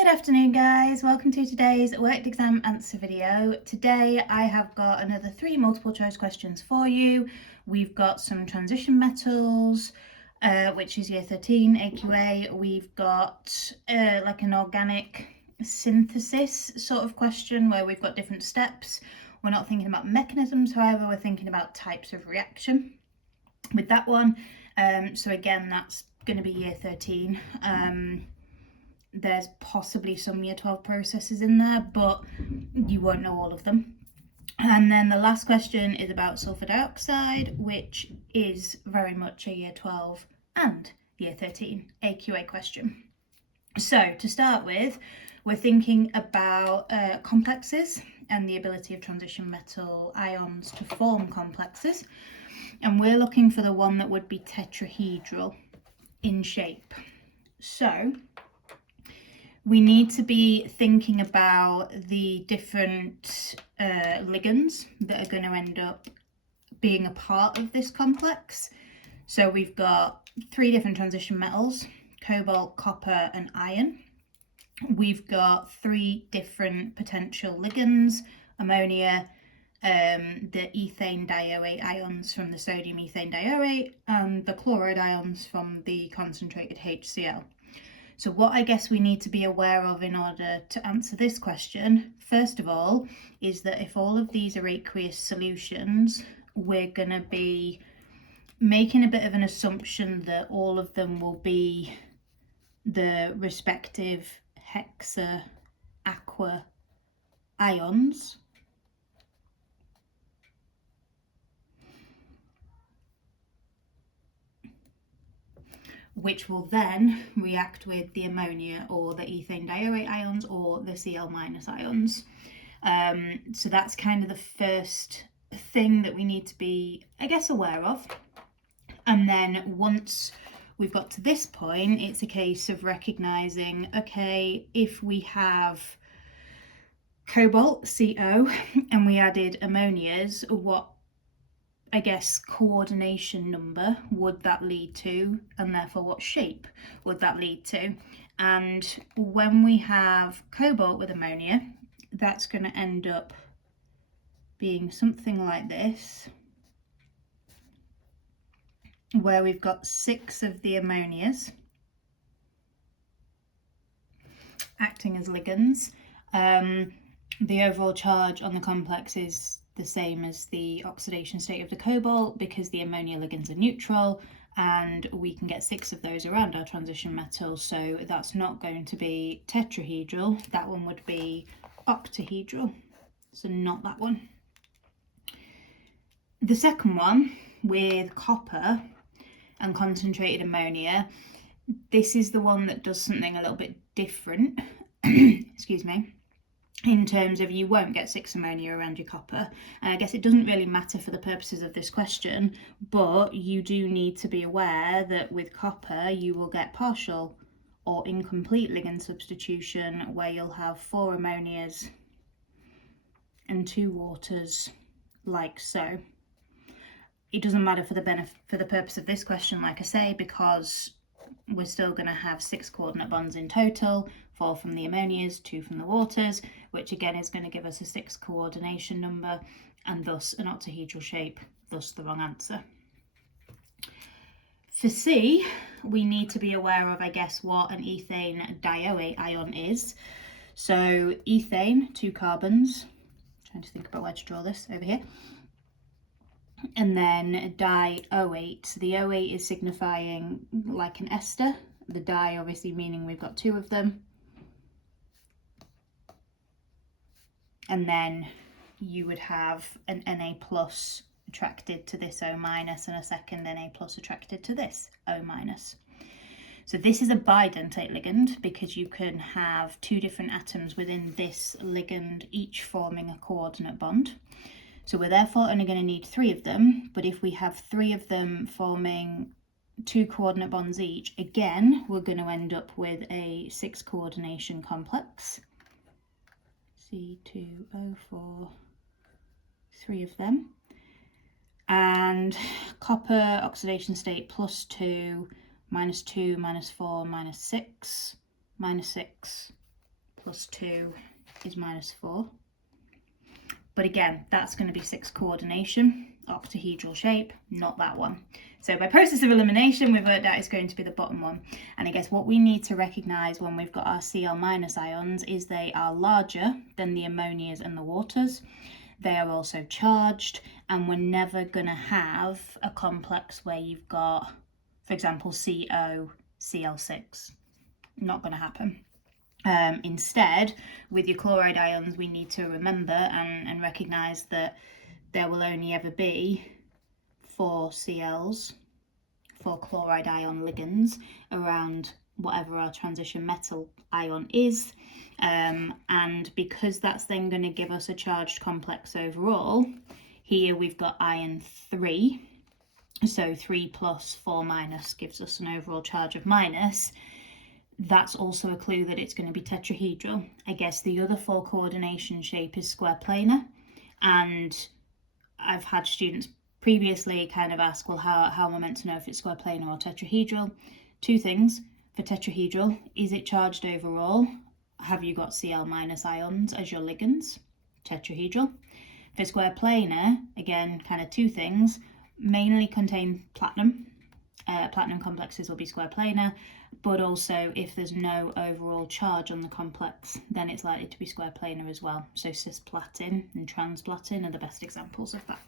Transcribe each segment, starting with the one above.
Good afternoon guys, welcome to today's worked exam answer video. Today I have got another 3 multiple choice questions for you. We've got some transition metals, which is year 13 AQA. We've got like an organic synthesis sort of question where we've got different steps. We're not thinking about mechanisms, however, we're thinking about types of reaction with that one. So again, that's going to be year 13. There's possibly some year 12 processes in there, but you won't know all of them. And then the last question is about sulfur dioxide, which is very much a year 12 and year 13 AQA question. So to start with, we're thinking about complexes and the ability of transition metal ions to form complexes. And we're looking for the one that would be tetrahedral in shape. So we need to be thinking about the different ligands that are going to end up being a part of this complex. So we've got 3 different transition metals: cobalt, copper and iron. We've got 3 different potential ligands: ammonia, the ethane dioate ions from the sodium ethane diorate, and the chloride ions from the concentrated HCl. So what I guess we need to be aware of in order to answer this question, first of all, is that if all of these are aqueous solutions, we're going to be making a bit of an assumption that all of them will be the respective hexa aqua ions. Which will then react with the ammonia or the ethane diorate ions or the Cl- ions. So that's kind of the first thing that we need to be, I guess, aware of. And then once we've got to this point, it's a case of recognizing, okay, if we have cobalt, CO, and we added ammonias, what, I guess, coordination number would that lead to, and therefore what shape would that lead to? And when we have cobalt with ammonia, that's going to end up being something like this, where we've got 6 of the ammonias acting as ligands. The overall charge on the complex is the same as the oxidation state of the cobalt because the ammonia ligands are neutral, and we can get 6 of those around our transition metal, so that's not going to be tetrahedral. That one would be octahedral, so not that one. The second one with copper and concentrated ammonia, this is the one that does something a little bit different excuse me, in terms of you won't get 6 ammonia around your copper. And I guess it doesn't really matter for the purposes of this question, but you do need to be aware that with copper you will get partial or incomplete ligand substitution, where you'll have 4 ammonias and 2 waters, like so. It doesn't matter for the purpose of this question, like I say, because we're still going to have 6 coordinate bonds in total, 4 from the ammonias, 2 from the waters, which again is going to give us a 6 coordination number and thus an octahedral shape, thus the wrong answer. For C, we need to be aware of, I guess, what an ethane dioate ion is. So ethane, 2 carbons, trying to think about where to draw this, over here. And then dioate. So the O8 is signifying like an ester, the di obviously meaning we've got 2 of them. And then you would have an Na plus attracted to this O minus and a second Na plus attracted to this O minus. So this is a bidentate ligand because you can have 2 different atoms within this ligand, each forming a coordinate bond. So we're therefore only going to need 3 of them, but if we have 3 of them forming 2 coordinate bonds each, again, we're going to end up with a 6 coordination complex. C2O4, 3 of them. And copper oxidation state +2, -2, -4, -6, -6, plus 2 is minus 4. But again, that's going to be 6 coordination, octahedral shape, not that one. So by process of elimination, we've worked out it's going to be the bottom one. And I guess what we need to recognise when we've got our Cl- ions is they are larger than the ammonias and the waters. They are also charged, and we're never going to have a complex where you've got, for example, CO, Cl6. Not going to happen. Instead, with your chloride ions, we need to remember and recognise that there will only ever be 4 Cls, 4 chloride ion ligands around whatever our transition metal ion is. And because that's then going to give us a charged complex overall, here we've got iron 3. So 3 plus 4 minus gives us an overall charge of minus. That's also a clue that it's going to be tetrahedral. I guess the other 4 coordination shape is square planar, and I've had students previously kind of ask, well, how am I meant to know if it's square planar or tetrahedral? 2 things. For tetrahedral, is it charged overall? Have you got Cl- ions as your ligands? Tetrahedral. For square planar, again, kind of 2 things. Mainly contain platinum. Platinum complexes will be square planar, but also if there's no overall charge on the complex, then it's likely to be square planar as well. So cisplatin and transplatin are the best examples of that.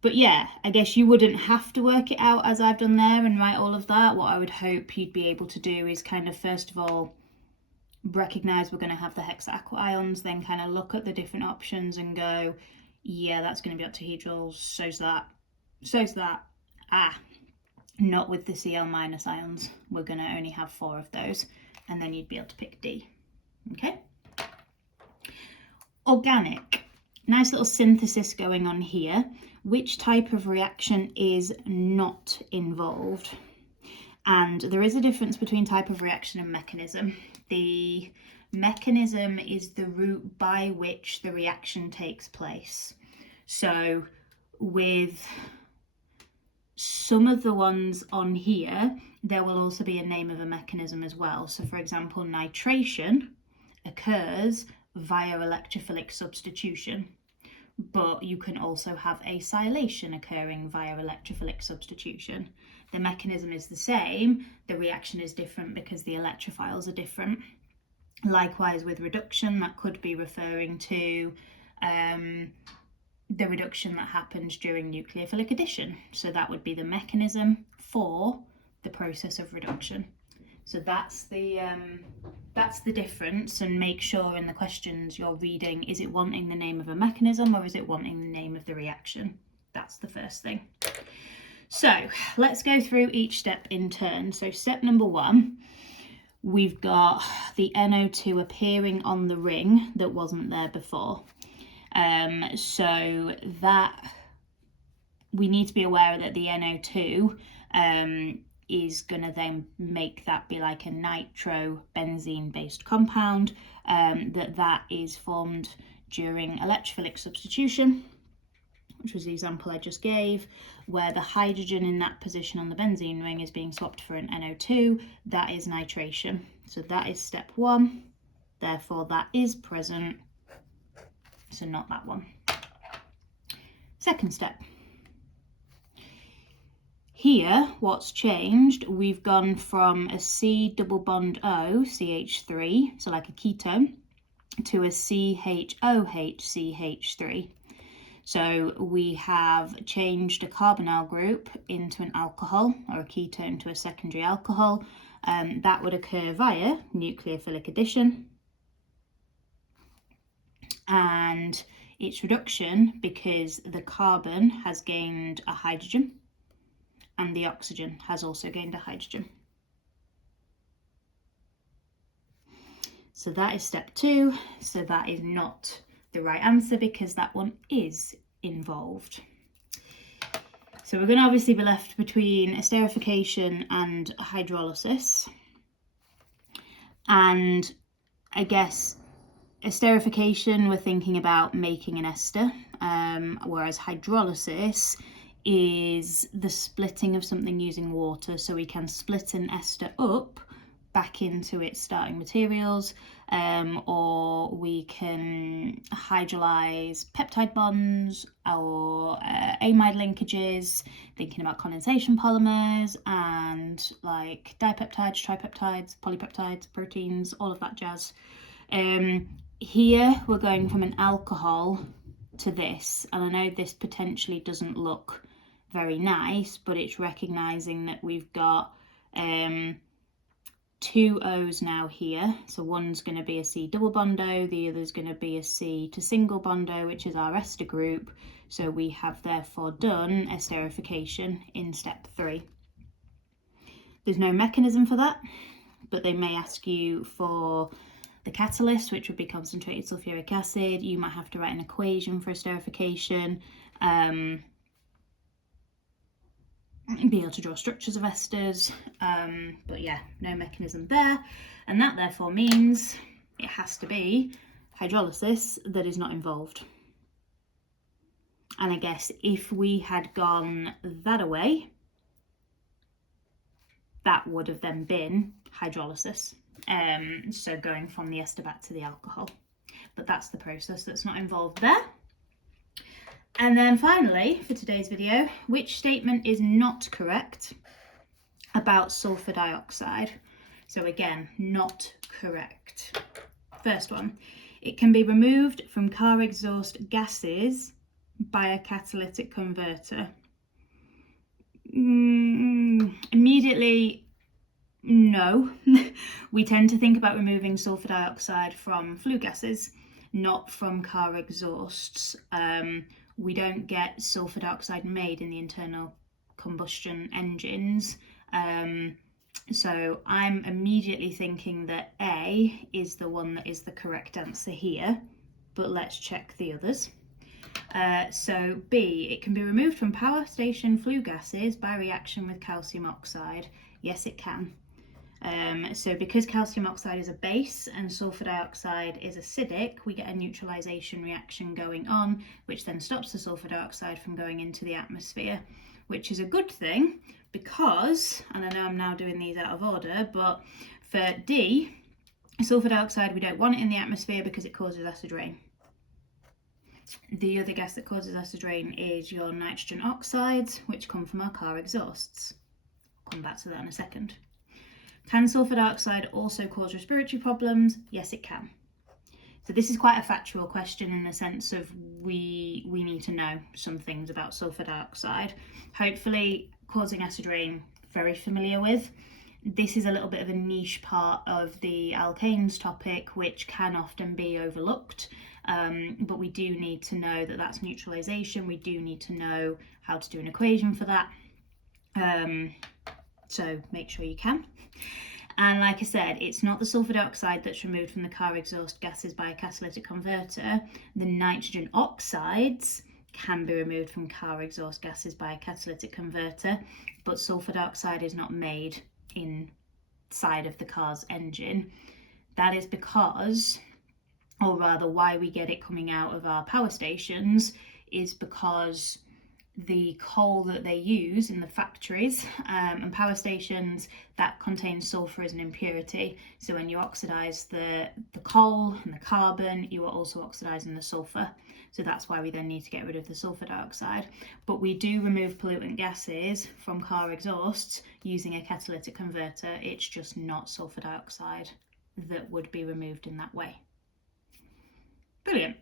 But yeah, I guess you wouldn't have to work it out as I've done there and write all of that. What I would hope you'd be able to do is kind of, first of all, recognise we're going to have the hexa AQA ions, then kind of look at the different options and go, yeah, that's going to be octahedral, so's that. Not with the Cl- ions. We're going to only have 4 of those, and then you'd be able to pick D. Okay? Organic. Nice little synthesis going on here. Which type of reaction is not involved? And there is a difference between type of reaction and mechanism. The mechanism is the route by which the reaction takes place. So with some of the ones on here, there will also be a name of a mechanism as well. So for example, nitration occurs via electrophilic substitution, but you can also have acylation occurring via electrophilic substitution. The mechanism is the same, the reaction is different because the electrophiles are different. Likewise with reduction, that could be referring to the reduction that happens during nucleophilic addition. So that would be the mechanism for the process of reduction. So that's the difference, and make sure in the questions you're reading, is it wanting the name of a mechanism or is it wanting the name of the reaction? That's the first thing. So let's go through each step in turn. So step number 1, we've got the NO2 appearing on the ring that wasn't there before. So that we need to be aware that the NO2 is going to then make that be like a nitrobenzene based compound, that is formed during electrophilic substitution, which was the example I just gave, where the hydrogen in that position on the benzene ring is being swapped for an NO2. That is nitration. So that is step 1, therefore that is present, so not that one. Second step. Here, what's changed, we've gone from a C double bond O, CH3, so like a ketone, to a CHOH, CH3. So we have changed a carbonyl group into an alcohol, or a ketone to a secondary alcohol. That would occur via nucleophilic addition. And its reduction because the carbon has gained a hydrogen and the oxygen has also gained a hydrogen. So that is step 2. So that is not the right answer because that one is involved. So we're going to obviously be left between esterification and hydrolysis. And I guess esterification, we're thinking about making an ester, whereas hydrolysis is the splitting of something using water. So we can split an ester up back into its starting materials, or we can hydrolyze peptide bonds or amide linkages, thinking about condensation polymers and like dipeptides, tripeptides, polypeptides, proteins, all of that jazz. Here we're going from an alcohol to this, and I know this potentially doesn't look very nice, but it's recognizing that we've got two O's now here. So one's going to be a C double bond O, the other's going to be a C to single bond O, which is our ester group. So we have therefore done esterification in step 3. There's no mechanism for that, but they may ask you for the catalyst, which would be concentrated sulfuric acid. You might have to write an equation for esterification, be able to draw structures of esters, but yeah, no mechanism there, and that therefore means it has to be hydrolysis that is not involved. And I guess if we had gone that away, that would have then been hydrolysis, so going from the ester back to the alcohol, but that's the process that's not involved there. And then finally, for today's video, which statement is not correct about sulfur dioxide? So again, not correct. First one, it can be removed from car exhaust gases by a catalytic converter. Immediately, no. We tend to think about removing sulfur dioxide from flue gases, not from car exhausts. We don't get sulfur dioxide made in the internal combustion engines. So I'm immediately thinking that A is the one that is the correct answer here, but let's check the others. So B, it can be removed from power station flue gases by reaction with calcium oxide. Yes, it can. So because calcium oxide is a base and sulfur dioxide is acidic, we get a neutralization reaction going on, which then stops the sulfur dioxide from going into the atmosphere, which is a good thing because, and I know I'm now doing these out of order, but for D, sulfur dioxide, we don't want it in the atmosphere because it causes acid rain. The other gas that causes acid rain is your nitrogen oxides, which come from our car exhausts. I'll come back to that in a second. Can sulfur dioxide also cause respiratory problems? Yes, it can. So this is quite a factual question in the sense of we need to know some things about sulfur dioxide. Hopefully causing acid rain, very familiar with. This is a little bit of a niche part of the alkanes topic, which can often be overlooked. But we do need to know that that's neutralization. We do need to know how to do an equation for that. So make sure you can. And like I said, it's not the sulfur dioxide that's removed from the car exhaust gases by a catalytic converter. The nitrogen oxides can be removed from car exhaust gases by a catalytic converter, but sulfur dioxide is not made inside of the car's engine. That is because, or rather why we get it coming out of our power stations, is because the coal that they use in the factories and power stations, that contains sulfur as an impurity. So when you oxidize the coal and the carbon, you are also oxidizing the sulfur. So that's why we then need to get rid of the sulfur dioxide. But we do remove pollutant gases from car exhausts using a catalytic converter. It's just not sulfur dioxide that would be removed in that way. Brilliant.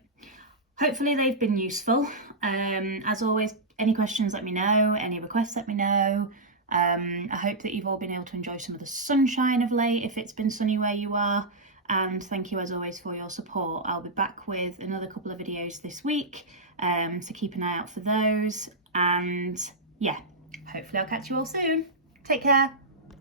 Hopefully they've been useful. As always, any questions, let me know. Any requests, let me know. I hope that you've all been able to enjoy some of the sunshine of late, if it's been sunny where you are. And thank you as always for your support. I'll be back with another couple of videos this week, so keep an eye out for those. And yeah, hopefully I'll catch you all soon. Take care.